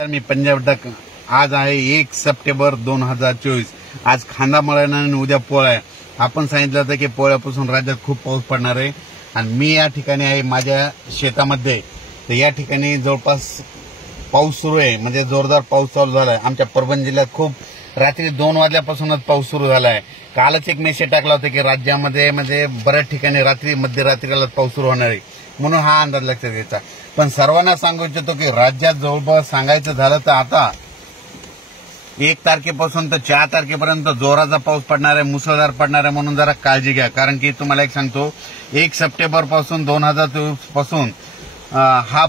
मी Punjab duck आज आहे 1 September 2024। आज खांदामळ्यानं आणि उद्या पोळ्या। आपण सांगितलं होतं की पोळ्यापासून राज्यात खूप पाऊस पडणार आहे आणि मी या ठिकाणी आहे माझ्या शेतामध्ये। तर या ठिकाणी जवळपास पाऊस सुरू आहे, म्हणजे जोरदार पाऊस चालू झालाय। आमच्या परभणी जिल्ह्यात खूप रात्री 2 वाजल्यापासूनच पाऊस सुरू झालाय। कालच एक मेसेज टाकला होता की राज्यामध्ये म्हणजे बऱ्याच ठिकाणी रात्री मध्यरात्रीला पाऊस सुरू होणार आहे, म्हणून हा अंदाज लक्षात घ्यायचा। पण सर्वांना सांगू इच्छितो की राज्यात जवळपास सांगायचं झालं तर आता 1 तारखेपासून तर 4 तारखेपर्यंत जोराचा पाऊस पडणार आहे, मुसळधार पडणार आहे, म्हणून जरा काळजी घ्या। कारण की तुम्हाला एक सांगतो 1 सप्टेंबर पासून 2024 पासून हा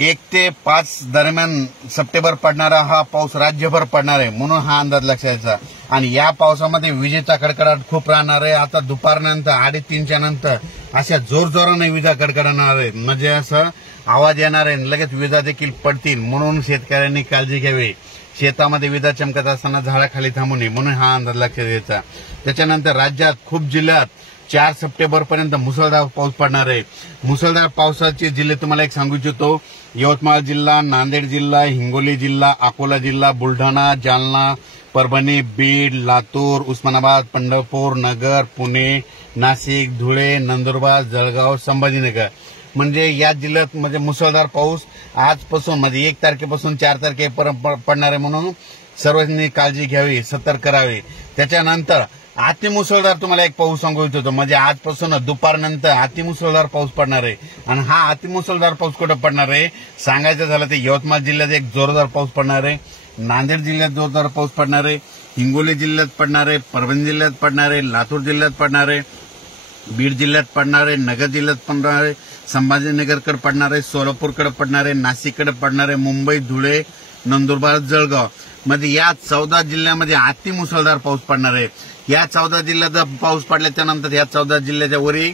1 ते 5 दरम्यान सप्टेंबर पडणारा हा पाऊस राज्यभर पडणार आहे, म्हणून हा अंदाज लक्षात। आणि या पावसामध्ये विजेचा कडकडाट खूप राहणार आहे। आता दुपारनंतर 3:30च्या नंतर अशा जोरजोराने विजा कडकडणार आहेत, म्हणजे असं आवाज येणार आहे, लगेच विजा देखील पडतील, म्हणून शेतकऱ्यांनी काळजी घ्यावी। शेतामध्ये विजा चमकत असताना झाडाखाली थांबू नये, म्हणून हा अंदाज लक्षात घ्यायचा। त्याच्यानंतर राज्यात खूप जिल्ह्यात 4 सप्टेंबर पर्यंत मुसळधार पाऊस पडणार आहे। मुसळधार पावसाचे जिल्हे तुम्हाला एक सांगू इच्छितो, यवतमाळ जिल्हा, नांदेड जिल्हा, हिंगोली जिल्हा, अकोला जिल्हा, बुलढाणा, जालना, परभणी, बीड, लातूर, उस्मानाबाद, पंढरपूर, नगर, पुणे, नाशिक, धुळे, नंदुरबार, जळगाव, संभाजीनगर, म्हणजे या जिल्ह्यात म्हणजे मुसळधार पाऊस आजपासून म्हणजे 1 तारखेपासून 4 तारखेपर्यंत पडणार आहे, म्हणून सर्वांनी काळजी घ्यावी, सतर्क करावे। त्याच्यानंतर अतिमुसळधार तुम्हाला एक पाऊस सांगू इच्छितो, म्हणजे आजपासून दुपारनंतर अतिमुसळधार पाऊस पडणार आहे। आणि हा अतिमुसळधार पाऊस कुठे पडणार आहे सांगायचं झालं तर यवतमाळ जिल्ह्यात एक जोरदार पाऊस पडणार आहे, नांदेड जिल्ह्यात जोरदार पाऊस पडणार आहे, हिंगोली जिल्ह्यात पडणार आहे, परभणी जिल्ह्यात पडणार आहे, लातूर जिल्ह्यात पडणार आहे, बीड जिल्ह्यात पडणार आहे, नगर जिल्ह्यात पडणार आहे, संभाजीनगरकडे पडणार आहे, सोलापूरकडे पडणार आहे, नाशिककडे पडणार आहे, मुंबई, धुळे, नंदुरबार, जळगाव, म्हणजे या 14 जिल्ह्यामध्ये अतिमुसळधार पाऊस पडणार आहे। या 14 जिल्ह्यात पाऊस पडल्याच्या नंतर या 14 जिल्ह्याच्या वरी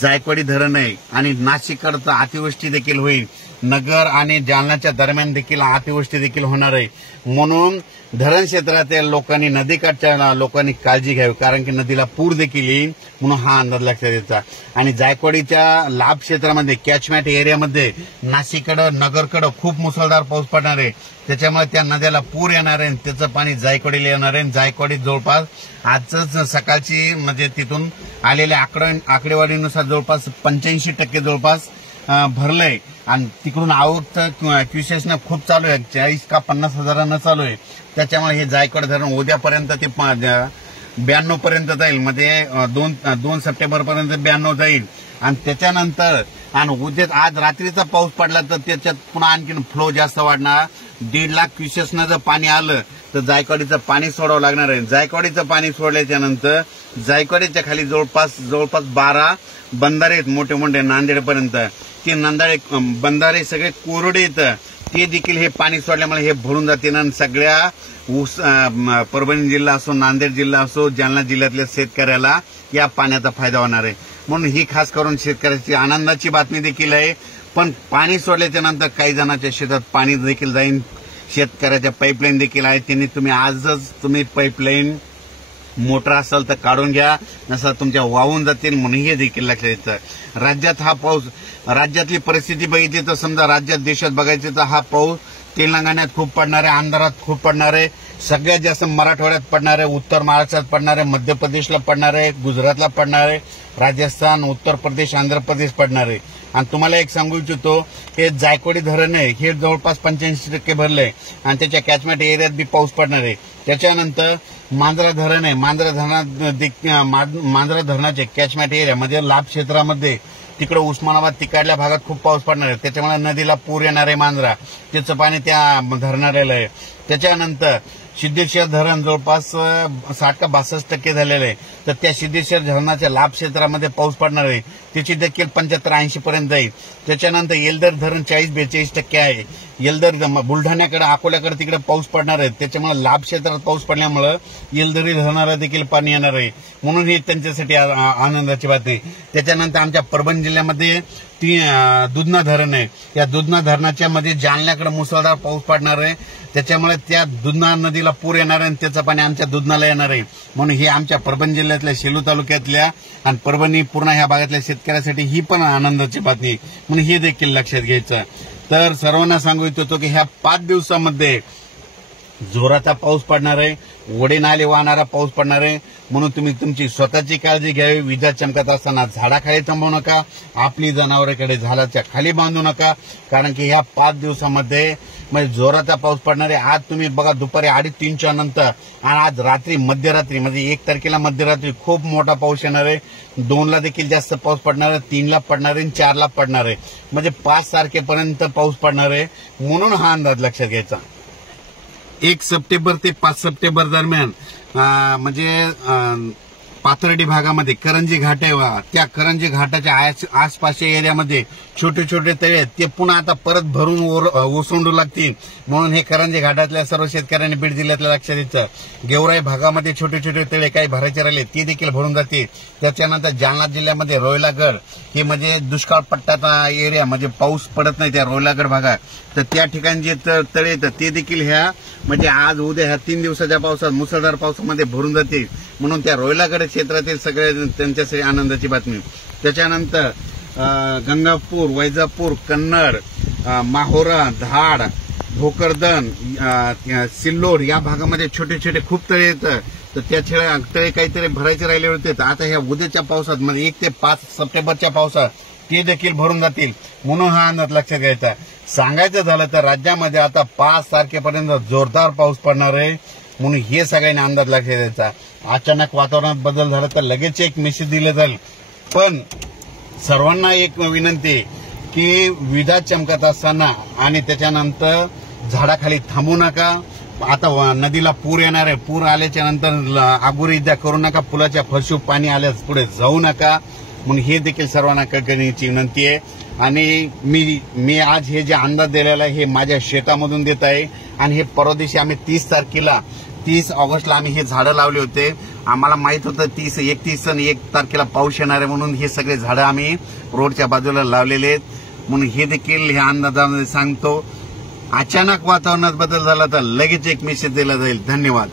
जायकवाडी धरण आहे आणि नाशिककडे अतिवृष्टी देखील होईल। नगर आणि जालनाच्या दरम्यान देखील अतिवृष्टी देखील होणार आहे, म्हणून धरण क्षेत्रातील लोकांनी, नदीकाठच्या लोकांनी काळजी घ्यावी, कारण की नदीला पूर देखील येईल, म्हणून हा अंदाज लक्षात घ्यायचा। आणि जायकवाडीच्या लाभ क्षेत्रामध्ये कॅचमेंट एरियामध्ये नाशिककडे, नगरकडे खूप मुसळधार पाऊस पडणार आहे, त्याच्यामुळे त्या नद्याला पूर येणार आहे, त्याचं पाणी जायकवाडीला येणार आहे। जायकवाडी जवळपास आजच सकाळची म्हणजे तिथून आलेल्या आकडेवारीनुसार जवळपास 85% जवळपास भरलंय आणि तिकडून आवक क्युसेसनं खूप चालू आहे, 40 का 50 हजारांना चालू आहे। त्याच्यामुळे हे जायकवाड धरण उद्यापर्यंत ते 92 पर्यंत जाईल, म्हणजे 2 सप्टेंबर पर्यंत 92 जाईल। आणि त्याच्यानंतर आणि उद्या आज रात्रीचा पाऊस पडला तर त्याच्यात पुन्हा आणखीन फ्लो जास्त वाढणार। 1.5 लाख क्युसेसनं जर पाणी आलं तर जायकवाडीचं पाणी सोडावं लागणार आहे। जायकवाडीचं पाणी सोडल्याच्या नंतर जायकवाडीच्या खाली जवळपास 12 बंधारे आहेत मोठे मोठे नांदेडपर्यंत, ते बंधारे सगळे कोरडे येतं, ते देखील हे पाणी सोडल्यामुळे हे भरून जाते आणि सगळ्या परभणी जिल्हा असो, नांदेड जिल्हा असो, जालना जिल्ह्यातल्या शेतकऱ्याला या पाण्याचा फायदा होणार आहे। म्हणून ही खास करून शेतकऱ्याची आनंदाची बातमी देखील आहे। पण पाणी सोडल्याच्या नंतर काही जणांच्या शेतात पाणी देखील जाईल, शेतकऱ्याच्या पाईपलाईन देखील आहे, त्यांनी तुम्ही आजच तुम्ही पाईपलाईन मोटर असेल तर काढून घ्या, नसेल तुमच्या वाहून जातील, म्हणून हे देखील लक्षात घ्यायचं। राज्यात हा पाऊस, राज्यातली परिस्थिती बघितली तर समजा राज्यात देशात बघायचं तर हा पाऊस तेलंगणात खूप पडणार आहे, आंध्रात खूप पडणार आहे, सगळ्यात जास्त मराठवाड्यात पडणार आहे, उत्तर महाराष्ट्रात पडणार आहे, मध्य प्रदेशला पडणार आहे, गुजरातला पडणार आहे, राजस्थान, उत्तर प्रदेश, आंध्र प्रदेश पडणार आहे। आणि तुम्हाला एक सांगू इच्छितो, हे जायकवाडी धरण आहे, हे जवळपास 85% भरलंय आणि त्याच्या कॅचमेंट एरियात बी पाऊस पडणार आहे। त्याच्यानंतर मांजरा धरण आहे, मांजरा धरणाचे कॅचमेंट एरिया म्हणजे लाभ क्षेत्रामध्ये तिकडे उस्मानाबाद तिकडल्या भागात खूप पाऊस पडणार आहे, त्याच्यामुळे नदीला पूर येणार आहे मांजरा, त्याचं पाणी त्या धरणाऱ्याला आहे। त्याच्यानंतर सिद्धेश्वर धरण जवळपास 60 का 62% झालेलं आहे, तर त्या सिद्धेश्वर धरणाच्या लाभ क्षेत्रामध्ये पाऊस पडणार आहे, त्याची देखील 75-80 पर्यंत जाईल। त्याच्यानंतर येलदर धरण 40-42% आहे, येलदर बुलढाण्याकडे, अकोल्याकडे तिकडे पाऊस पडणार आहे, त्याच्यामुळे लाभ क्षेत्रात पाऊस पडल्यामुळे येलदरी धरणाला देखील पाणी येणार आहे, म्हणून ही त्यांच्यासाठी आनंदाची बातमी। त्याच्यानंतर आमच्या परभणी जिल्ह्यामध्ये दुधना धरण आहे, या दुधना धरणाच्या मध्ये जालन्याकडे मुसळधार पाऊस पडणार आहे, त्याच्यामुळे त्या दुधना नदीला पूर येणार आहे आणि त्याचं पाणी आमच्या दुधनाला येणार आहे, म्हणून हे आमच्या परभणी जिल्ह्यातल्या सेलू तालुक्यातल्या आणि परभणी पूर्ण ह्या भागातल्या शेतकऱ्यासाठी ही पण आनंदाची बातमी, म्हणून हे देखील लक्षात घ्यायचं। तर सर्वांना सांगू इच्छितो की ह्या 5 दिवसामध्ये जोराचा पाऊस पडणार आहे, ओढे नाले वाहणारा पाऊस पडणार आहे. म्हणून तुम्ही तुमची स्वतःची काळजी घ्यावी. विजा चमकत असताना झाडाखाली थांबवू नका, आपली जनावरांकडे झाडाच्या खाली बांधू नका, कारण की ह्या 5 दिवसामध्ये म्हणजे जोराचा पाऊस पडणार आहे. आज तुम्ही बघा दुपारी 2:30-3च्या नंतर आणि आज रात्री मध्यरात्री म्हणजे 1 तारखेला मध्यरात्री खूप मोठा पाऊस येणार आहे. 2ला देखील जास्त पाऊस पडणार आहे, 3ला पडणार आहे, 4ला पडणार आहे. म्हणजे 5 तारखेपर्यंत पाऊस पडणार आहे. म्हणून हा अंदाज लक्षात घ्यायचा. 1 सप्टेंबर ते 5 सप्टेंबर दरम्यान म्हणजे पाथर्डी भागामध्ये करंजी घाट आहे, त्या करंजी घाटाच्या आसपासच्या एरियामध्ये छोटे छोटे तळे आहेत, ते पुन्हा आता परत भरून ओसंडू लागतील. म्हणून हे करंजी घाटातल्या सर्व शेतकऱ्यांनी बीड जिल्ह्यातल्या लक्षात द्यायचं. गेवराई भागामध्ये छोटे छोटे तळे काही भरायचे राहिले ते देखील भरून जातील. त्याच्यानंतर जालना जिल्ह्यामध्ये रोयलागड हे म्हणजे दुष्काळ पट्ट्याचा एरिया, म्हणजे पाऊस पडत नाही त्या रोयलागड भागात, तर त्या ठिकाणी जे तळे येतात ते देखील ह्या म्हणजे आज उद्या ह्या 3 दिवसाच्या पावसात मुसळधार पावसामध्ये भरून जातील. म्हणून त्या रोयलागड क्षेत्रातील सगळे त्यांच्यासाठी आनंदाची बातमी. त्याच्यानंतर गंगापूर, वैजापूर, कन्नड, माहोरा, धाड, भोकरदन, सिल्लोड या भागामध्ये छोटे छोटे खूप तळे येतात. तर त्या तळे काहीतरी भरायचे राहिले होते, तर आता ह्या उद्याच्या पावसात म्हणजे 1 ते 5 सप्टेंबरच्या पावसात ते देखील भरून जातील. म्हणून हा अंदाज लक्षात घ्यायचा. सांगायचं झालं तर राज्यामध्ये आता 5 तारखेपर्यंत जोरदार पाऊस पडणार आहे. म्हणून हे सगळ्यांनी अंदाज लक्षात द्यायचा. अचानक वातावरणात बदल झाला तर लगेच एक मेसेज दिले जाईल. पण सर्वांना एक विनंती की विजा चमकत असताना आणि त्याच्यानंतर झाडाखाली थांबू नका. आता नदीला पूर येणार आहे, पूर आल्याच्या नंतर आगुरी इजा करू नका, पुलाच्या फरशीवर पाणी आल्यास पुढे जाऊ नका. म्हणून हे देखील सर्वांना कळकळीची विनंती आहे. आणि मी आज हे जे अंदाज दिलेला आहे हे माझ्या शेतामधून देत आहे. आणि हे परवा दिवशी आम्ही 30 ऑगस्टला आम्ही हे झाडं लावले होते. आम्हाला माहित होतं 30, 31 आणि 1 तारखेला पाऊस येणार आहे, म्हणून हे सगळे झाडं आम्ही रोडच्या बाजूला लावलेले आहेत. म्हणून हे देखील ह्या अंदाजामध्ये सांगतो. अचानक वातावरणात बदल झाला तर लगेच एक मेसेज दिला जाईल. धन्यवाद.